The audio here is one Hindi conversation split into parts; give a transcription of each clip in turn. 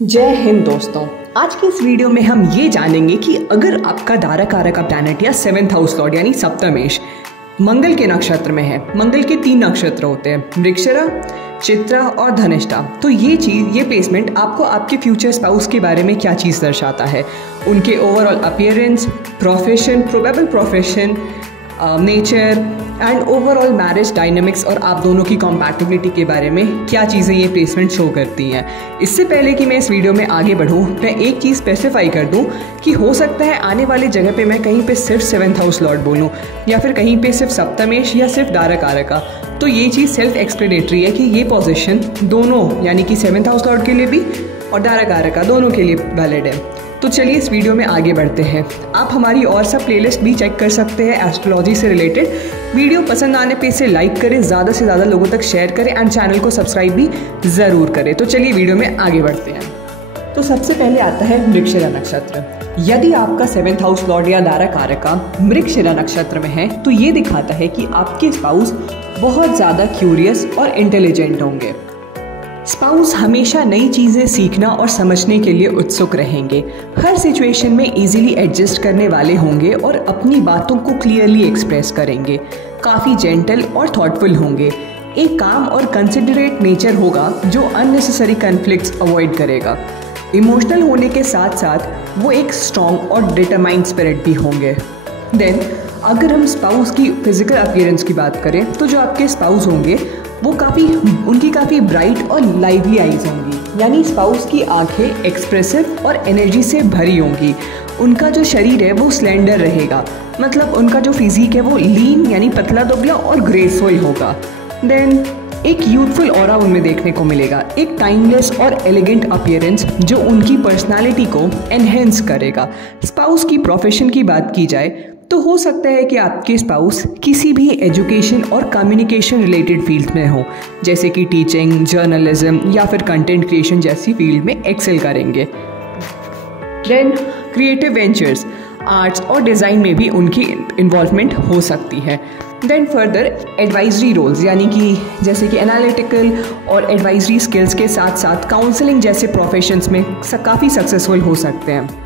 जय हिंद दोस्तों। आज की इस वीडियो में हम ये जानेंगे कि अगर आपका दारा कारक का प्लैनेट या 7th हाउस लॉर्ड यानी सप्तमेश मंगल के नक्षत्र में है। मंगल के 3 नक्षत्र होते हैं, मृगशिरा, चित्रा और धनिष्ठा। तो ये प्लेसमेंट आपको आपके फ्यूचर स्पाउस के बारे में क्या चीज़ दर्शाता है, उनके overall appearance, profession, probable profession, nature and overall marriage dynamics और आप दोनों की कॉम्पैटिबिलिटी के बारे में क्या चीज़ें ये प्लेसमेंट शो करती हैं। इससे पहले कि मैं इस वीडियो में आगे बढ़ूँ, मैं एक चीज़ स्पेसिफाई कर दूँ कि हो सकता है आने वाली जगह पे मैं कहीं पे सिर्फ 7th हाउस लॉर्ड बोलूँ या फिर कहीं पे सिर्फ सप्तमेश या सिर्फ दारा कारक का। तो ये चीज़ सेल्फ एक्सप्लेनेटरी है कि ये पोजिशन दोनों यानी कि 7th हाउस लॉर्ड के लिए भी और दारा कारक का दोनों के लिए वैलिड है। तो चलिए इस वीडियो में आगे बढ़ते हैं। आप हमारी और सब प्लेलिस्ट भी चेक कर सकते हैं एस्ट्रोलॉजी से रिलेटेड। वीडियो पसंद आने पे इसे लाइक करें, ज़्यादा से ज़्यादा लोगों तक शेयर करें एंड चैनल को सब्सक्राइब भी ज़रूर करें। तो चलिए वीडियो में आगे बढ़ते हैं। तो सबसे पहले आता है मृगशिरा नक्षत्र। यदि आपका 7th हाउस लॉर्ड या दारा कारक का मृगशिरा नक्षत्र में है तो ये दिखाता है कि आपके स्पाउस बहुत ज़्यादा क्यूरियस और इंटेलिजेंट होंगे। स्पाउस हमेशा नई चीज़ें सीखना और समझने के लिए उत्सुक रहेंगे, हर सिचुएशन में इजीली एडजस्ट करने वाले होंगे और अपनी बातों को क्लियरली एक्सप्रेस करेंगे। काफ़ी जेंटल और थॉटफुल होंगे। एक काम और कंसिडरेट नेचर होगा जो अननेसेसरी कन्फ्लिक्ट्स अवॉइड करेगा। इमोशनल होने के साथ साथ वो एक स्ट्रॉन्ग और डिटरमाइंड स्पिरिट भी होंगे। देन अगर हम स्पाउस की फिजिकल अपीयरेंस की बात करें तो जो आपके स्पाउस होंगे वो उनकी काफ़ी ब्राइट और लाइवली आईज होंगी, यानी स्पाउस की आंखें एक्सप्रेसिव और एनर्जी से भरी होंगी। उनका जो शरीर है वो स्लेंडर रहेगा, मतलब उनका जो फिजिक है वो लीन यानी पतला दुबला और ग्रेसफुल होगा। देन एक यूथफुल ऑरा उनमें देखने को मिलेगा, एक टाइमलेस और एलिगेंट अपीयरेंस जो उनकी पर्सनालिटी को एनहेंस करेगा। स्पाउस की प्रोफेशन की बात की जाए तो हो सकता है कि आपके स्पाउस किसी भी एजुकेशन और कम्युनिकेशन रिलेटेड फील्ड में हो, जैसे कि टीचिंग, जर्नलिज्म या फिर कंटेंट क्रिएशन जैसी फील्ड में एक्सेल करेंगे। देन क्रिएटिव वेंचर्स, आर्ट्स और डिज़ाइन में भी उनकी इन्वॉल्वमेंट हो सकती है। देन फर्दर एडवाइजरी रोल्स यानी कि जैसे कि एनालिटिकल और एडवाइजरी स्किल्स के साथ साथ काउंसलिंग जैसे प्रोफेशंस में काफ़ी सक्सेसफुल हो सकते हैं।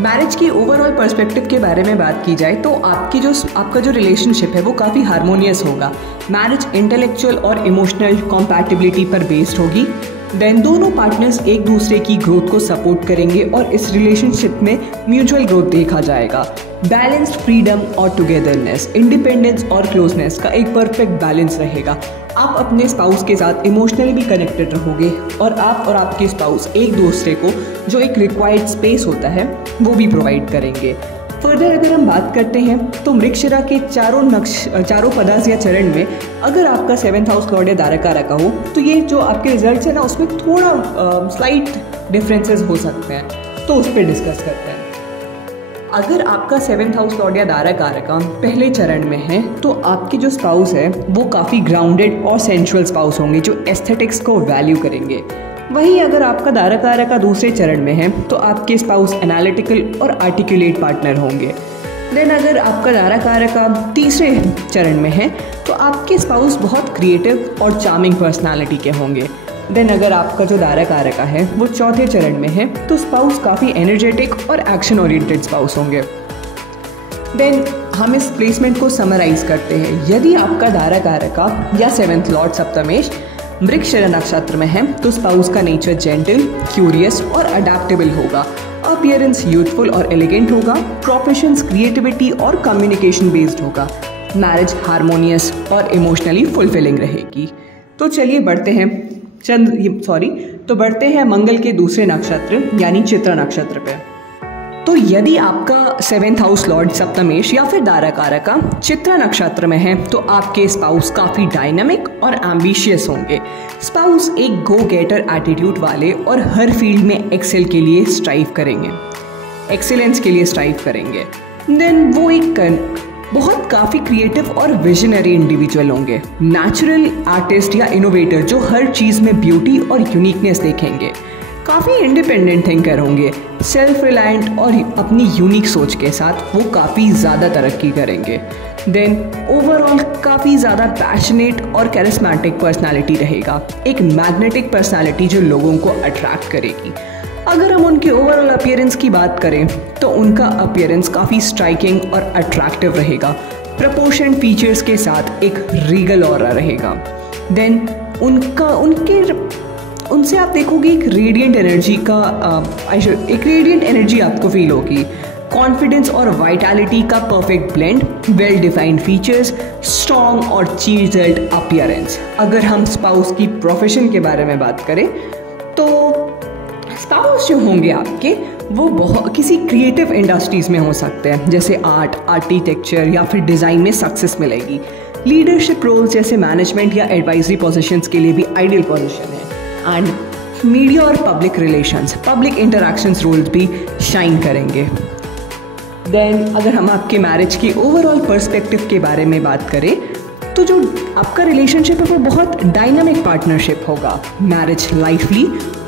मैरिज की ओवरऑल पर्सपेक्टिव के बारे में बात की जाए तो आपका जो रिलेशनशिप है वो काफ़ी हार्मोनियस होगा। मैरिज इंटेलेक्चुअल और इमोशनल कॉम्पैटिबिलिटी पर बेस्ड होगी। देन दोनों पार्टनर्स एक दूसरे की ग्रोथ को सपोर्ट करेंगे और इस रिलेशनशिप में म्यूचुअल ग्रोथ देखा जाएगा। बैलेंस्ड फ्रीडम और टुगेदरनेस, इंडिपेंडेंस और क्लोजनेस का एक परफेक्ट बैलेंस रहेगा। आप अपने स्पाउस के साथ इमोशनली भी कनेक्टेड रहोगे और आप और आपके स्पाउस एक दूसरे को जो एक रिक्वायर्ड स्पेस होता है वो भी प्रोवाइड करेंगे। फर्दर अगर हम बात करते हैं तो मृगशिरा के चारों पदार्थ या चरण में अगर आपका 7th हाउस लॉर्ड या दारा कारक का हो तो ये जो आपके रिजल्ट्स हैं ना उसमें थोड़ा स्लाइट डिफरेंसेस हो सकते हैं, तो उस पर डिस्कस करते हैं। अगर आपका 7th हाउस लॉर्ड या दारा कारक पहले चरण में है तो आपके जो स्पाउस है वो काफ़ी ग्राउंडेड और सेंशुअल स्पाउस होंगे जो एस्थेटिक्स को वैल्यू करेंगे। वहीं अगर आपका दारा कारक का दूसरे चरण में है तो आपके स्पाउस एनालिटिकल और आर्टिकुलेट पार्टनर होंगे। देन अगर आपका दारा कारक का तीसरे चरण में है तो आपके स्पाउस बहुत क्रिएटिव और चार्मिंग पर्सनालिटी के होंगे। देन अगर आपका जो दारा कारक है वो चौथे चरण में है तो स्पाउस काफ़ी एनर्जेटिक और एक्शन ओरिएंटेड स्पाउस होंगे। देन हम इस प्लेसमेंट को समराइज करते हैं। यदि आपका दारा कारक या 7th लॉर्ड सप्तमेश मृगशिरा नक्षत्र में है तो स्पाउस का नेचर जेंटल, क्यूरियस और अडेप्टेबल होगा। अपीयरेंस यूथफुल और एलिगेंट होगा। प्रोफेशंस क्रिएटिविटी और कम्युनिकेशन बेस्ड होगा। मैरिज हार्मोनियस और इमोशनली फुलफिलिंग रहेगी। तो चलिए बढ़ते हैं मंगल के दूसरे नक्षत्र यानी चित्रा नक्षत्र पे। तो यदि आपका 7th हाउस लॉर्ड सप्तमेश या फिर दारा कारक चित्रा नक्षत्र में है तो आपके स्पाउस काफ़ी डायनामिक और एम्बिशियस होंगे। स्पाउस एक गो गेटर एटीट्यूड वाले और हर फील्ड में एक्सेल के लिए स्ट्राइव करेंगे, एक्सीलेंस के लिए स्ट्राइव करेंगे। देन वो एक बहुत काफ़ी क्रिएटिव और विजनरी इंडिविजुअल होंगे, नेचुरल आर्टिस्ट या इनोवेटर जो हर चीज़ में ब्यूटी और यूनिकनेस देखेंगे। काफ़ी इंडिपेंडेंट थिंकर होंगे, सेल्फ रिलायंट और अपनी यूनिक सोच के साथ वो काफ़ी ज़्यादा तरक्की करेंगे। देन ओवरऑल काफ़ी ज़्यादा पैशनेट और कैरिस्मेटिक पर्सनालिटी रहेगा, एक मैग्नेटिक पर्सनालिटी जो लोगों को अट्रैक्ट करेगी। अगर हम उनके ओवरऑल अपीयरेंस की बात करें तो उनका अपीयरेंस काफ़ी स्ट्राइकिंग और अट्रैक्टिव रहेगा, प्रपोर्शन फीचर्स के साथ एक रीगल ऑरा रहेगा। देन उनसे आप देखोगे एक रेडिएंट एनर्जी आपको फील होगी, कॉन्फिडेंस और वाइटैलिटी का perfect blend, well defined features, strong और चीज़ल्ड अपीयरेंस। अगर हम स्पाउस की प्रोफेशन के बारे में बात करें तो स्पाउस जो होंगे आपके वो बहुत किसी क्रिएटिव इंडस्ट्रीज में हो सकते हैं, जैसे आर्ट, आर्किटेक्चर या फिर डिज़ाइन में सक्सेस मिलेगी। लीडरशिप रोल्स जैसे मैनेजमेंट या एडवाइजरी पोजीशंस के लिए भी आइडियल पोजीशन है। एंड मीडिया और public relations, public interactions roles भी शाइन करेंगे। देन अगर हम आपके मैरिज की ओवरऑल पर्सपेक्टिव के बारे में बात करें तो जो आपका रिलेशनशिप है वो बहुत डायनामिक पार्टनरशिप होगा। मैरिज लाइफली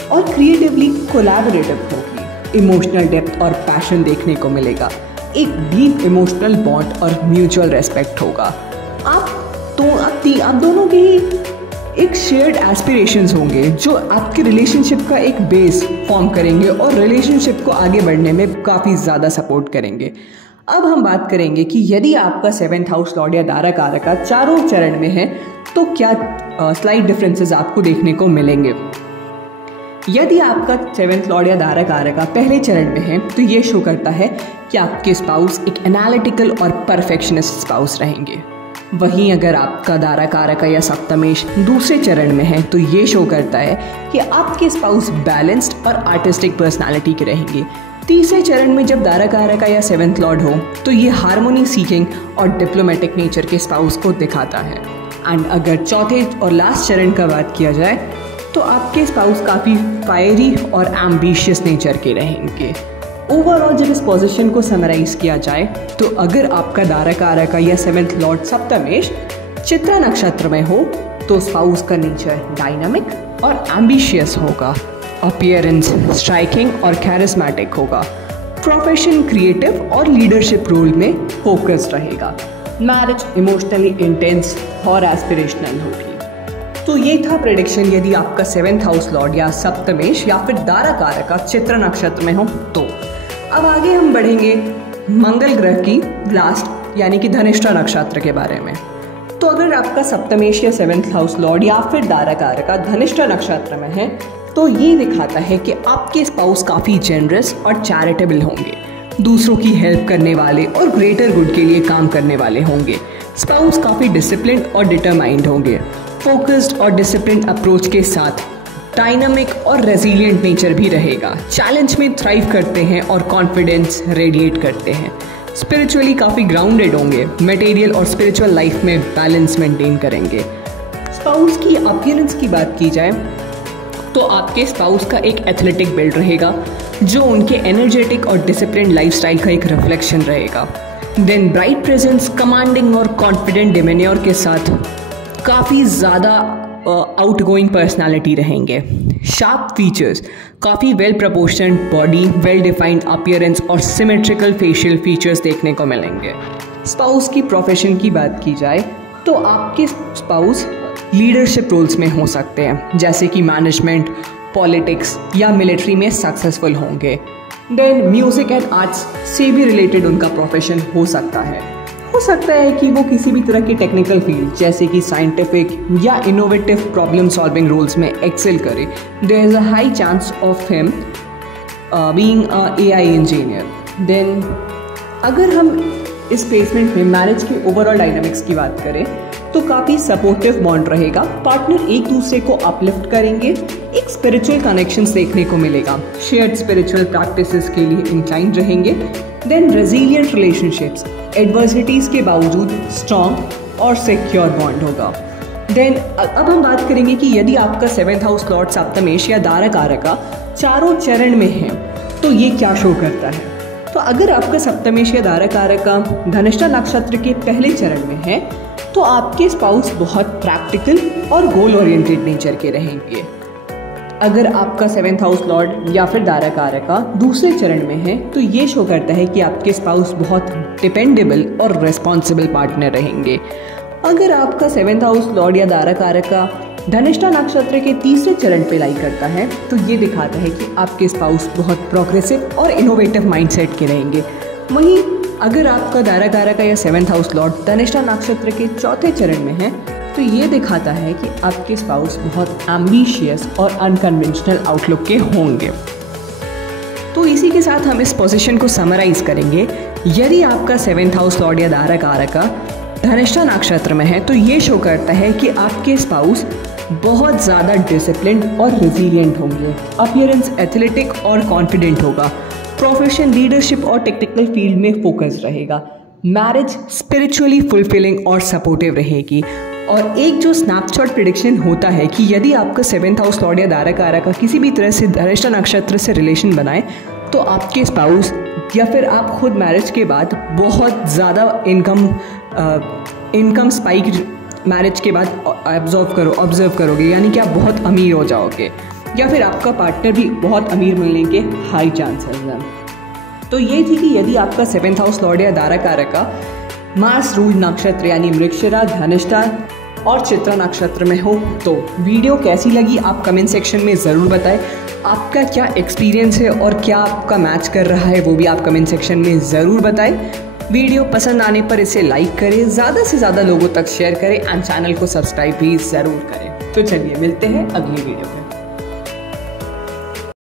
और क्रिएटिवली कोलैबोरेटिव होगी, इमोशनल डेप्थ और पैशन देखने को मिलेगा, एक डीप इमोशनल बॉन्ड और म्यूचुअल रेस्पेक्ट होगा। आप दोनों के एक शेयर्ड एस्पिरेशंस होंगे जो आपके रिलेशनशिप का एक बेस फॉर्म करेंगे और रिलेशनशिप को आगे बढ़ने में काफ़ी ज़्यादा सपोर्ट करेंगे। अब हम बात करेंगे कि यदि आपका 7th हाउस लॉर्ड या दारा कारका चारों चरण में है तो क्या स्लाइट डिफरेंसेस आपको देखने को मिलेंगे। यदि आपका 7th लॉर्ड या दारा कारका पहले चरण में है तो ये शो करता है कि आपके स्पाउस एक एनालिटिकल और परफेक्शनिस्ट स्पाउस रहेंगे। वहीं अगर आपका दारा कारका या सप्तमेश दूसरे चरण में है तो ये शो करता है कि आपके स्पाउस बैलेंस्ड और आर्टिस्टिक पर्सनालिटी के रहेंगे। तीसरे चरण में जब दारा कारका या 7th लॉर्ड हो तो ये हार्मोनी सीकिंग और डिप्लोमेटिक नेचर के स्पाउस को दिखाता है। एंड अगर चौथे और लास्ट चरण का बात किया जाए तो आपके स्पाउस काफ़ी फायरी और एम्बिशियस नेचर के रहेंगे। ओवरऑल जब इस पोजीशन को समराइज किया जाए तो अगर आपका दारा कारका या 7th लॉर्ड सप्तमेश चित्रा नक्षत्र में हो तो स्पाउस का नेचर डायनामिक और एम्बिशियस होगा, अपीयरेंस स्ट्राइकिंग और कैरिस्मेटिक होगा, प्रोफेशन क्रिएटिव और लीडरशिप रोल में फोकस्ड रहेगा, मैरिज इमोशनली इंटेंस और एस्पिरेशनल होगी। तो ये था प्रेडिक्शन यदि आपका 7th हाउस लॉर्ड या सप्तमेश या फिर दारा कारका चित्रा नक्षत्र में हो तो। अब आगे हम बढ़ेंगे मंगल ग्रह की लास्ट यानी कि धनिष्ठा नक्षत्र के बारे में। तो अगर आपका सप्तमेश या 7th हाउस लॉर्ड या फिर दारा कारका धनिष्ठा नक्षत्र में है तो ये दिखाता है कि आपके स्पाउस काफ़ी जेनरस और चैरिटेबल होंगे, दूसरों की हेल्प करने वाले और ग्रेटर गुड के लिए काम करने वाले होंगे। स्पाउस काफ़ी डिसिप्लिन्ड और डिटरमाइंड होंगे, फोकस्ड और डिसिप्लिन्ड अप्रोच के साथ डायनामिक और रेजिलिएंट नेचर भी रहेगा, चैलेंज में थ्राइव करते हैं और कॉन्फिडेंस रेडिएट करते हैं। स्पिरिचुअली काफ़ी ग्राउंडेड होंगे, मटेरियल और स्पिरिचुअल लाइफ में बैलेंस मेंटेन करेंगे। स्पाउस की अपीयरेंस की बात की जाए तो आपके स्पाउस का एक एथलेटिक बिल्ड रहेगा जो उनके एनर्जेटिक और डिसिप्लिन्ड लाइफस्टाइल का एक रिफ्लेक्शन रहेगा। देन ब्राइट प्रेजेंस, कमांडिंग और कॉन्फिडेंट डिमेन्योर के साथ काफ़ी ज़्यादा आउटगोइंग पर्सनालिटी रहेंगे। शार्प फीचर्स, काफ़ी well proportioned body, well defined appearance और सिमेट्रिकल फेशियल फीचर्स देखने को मिलेंगे। स्पाउस की प्रोफेशन की बात की जाए तो आपके स्पाउस लीडरशिप रोल्स में हो सकते हैं, जैसे कि मैनेजमेंट, पॉलिटिक्स या मिलिट्री में सक्सेसफुल होंगे। देन म्यूजिक एंड आर्ट्स से भी रिलेटेड उनका प्रोफेशन हो सकता है कि वो किसी भी तरह की टेक्निकल फील्ड जैसे कि साइंटिफिक या इनोवेटिव प्रॉब्लम सॉल्विंग रोल्स में एक्सेल करे। There is a high chance of him being a AI engineer. Then अगर हम इस प्लेसमेंट में मैरिज के ओवरऑल डायनामिक्स की बात करें तो काफ़ी सपोर्टिव बॉन्ड रहेगा, पार्टनर एक दूसरे को अपलिफ्ट करेंगे, एक स्पिरिचुअल कनेक्शंस देखने को मिलेगा, शेयर्ड स्पिरिचुअल प्रैक्टिसेस के लिए इंक्लाइंड रहेंगे। देन रेजिलिएंट रिलेशनशिप्स, एडवर्सिटीज़ के बावजूद स्ट्रॉन्ग और सिक्योर बॉन्ड होगा। देन अब हम बात करेंगे कि यदि आपका 7th हाउस लॉर्ड सप्तमेश या दारा कारका चारों चरण में है तो ये क्या शो करता है। तो अगर आपका सप्तमेश या दारा कारका धनिष्ठा नक्षत्र के पहले चरण में है तो आपके स्पाउस बहुत प्रैक्टिकल और गोल ओरिएंटेड नेचर के रहेंगे। अगर आपका 7th हाउस लॉर्ड या फिर दारा कारका दूसरे चरण में है तो ये शो करता है कि आपके स्पाउस बहुत डिपेंडेबल और रिस्पॉन्सिबल पार्टनर रहेंगे। अगर आपका 7th हाउस लॉर्ड या दारा कारका धनिष्ठा नक्षत्र के तीसरे चरण पे लाई करता है तो ये दिखाता है कि आपके स्पाउस बहुत प्रोग्रेसिव और इनोवेटिव माइंडसेट के रहेंगे। वहीं अगर आपका दारा कारका या 7th हाउस लॉर्ड धनिष्ठा नक्षत्र के चौथे चरण में है तो ये दिखाता है कि आपके स्पाउस बहुत एम्बिशियस और अनकन्वेंशनल आउटलुक के होंगे। तो इसी के साथ हम इस पोजीशन को समराइज करेंगे। यदि आपका 7th हाउस लॉर्ड या दारा कारका धनिष्ठा नक्षत्र में है तो ये शो करता है कि आपके स्पाउस बहुत ज़्यादा डिसिप्लिन्ड और रेजिलिएंट होंगे। अपीयरेंस एथलेटिक और कॉन्फिडेंट होगा। प्रोफेशन, लीडरशिप और टेक्निकल फील्ड में फोकस रहेगा। मैरिज स्पिरिचुअली फुलफिलिंग और सपोर्टिव रहेगी। और एक जो स्नैपशॉट प्रिडिक्शन होता है कि यदि आपका 7th हाउस लॉर्ड या दारा कारका किसी भी तरह से धनिष्ठा नक्षत्र से रिलेशन बनाए तो आपके स्पाउस या फिर आप खुद मैरिज के बाद बहुत ज़्यादा इनकम स्पाइक मैरिज के बाद ऑब्जर्व करोगे, यानी कि आप बहुत अमीर हो जाओगे या फिर आपका पार्टनर भी बहुत अमीर मिलने के हाई चांसेस हैं। तो ये थी कि यदि आपका 7th हाउस लॉर्ड या दारा कारका मार्स रूल नक्षत्र यानी मृगशिरा, धनिष्ठा और चित्रा नक्षत्र में हो तो वीडियो कैसी लगी आप कमेंट सेक्शन में ज़रूर बताएं। आपका क्या एक्सपीरियंस है और क्या आपका मैच कर रहा है वो भी आप कमेंट सेक्शन में ज़रूर बताएं। वीडियो पसंद आने पर इसे लाइक करें, ज़्यादा से ज़्यादा लोगों तक शेयर करें एंड चैनल को सब्सक्राइब भी ज़रूर करें। तो चलिए मिलते हैं अगली वीडियो में।